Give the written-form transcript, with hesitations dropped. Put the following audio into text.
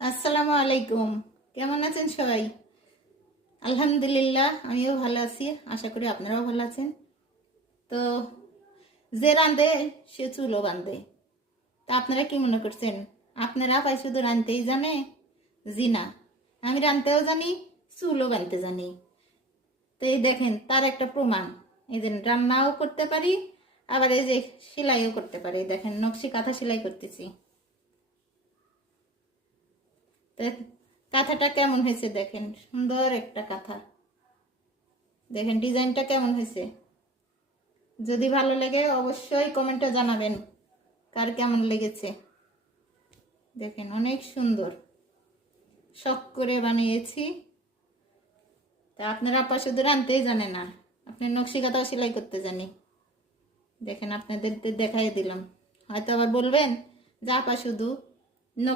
আসসালামু আলাইকুম। কেমন আছেন সবাই? আলহামদুলিল্লাহ, আমিও ভালো আছি। আশা করি আপনারাও ভালো আছেন। তো যে রাঁধে সে চুলো বাঁধে। তা আপনারা কি মনে করছেন? আপনারা পাই শুধু রাঁধতেই জানে? জি না, আমি রাঁধতেও জানি, চুলো বাঁধতে জানি। তো এই দেখেন তার একটা প্রমাণ। এই যে রান্নাও করতে পারি, আবার এই যে সেলাইও করতে পারি। দেখেন নকশি কাঁথা সেলাই করতেছি। তো কাঁথাটা কেমন হয়েছে দেখেন, সুন্দর একটা কাঁথা। দেখেন ডিজাইনটা কেমন হয়েছে। যদি ভালো লাগে অবশ্যই কমেন্টে জানাবেন কার কেমন লেগেছে। দেখেন অনেক সুন্দর, শখ করে বানিয়েছি। তা আপনারা আপা শুধু রাঁধতেই জানে না, আপনি নকশি কাঁথাও সেলাই করতে জানি। দেখেন আপনাদের দেখাই দিলাম। হয়তো আবার বলবেন যে আপা শুধু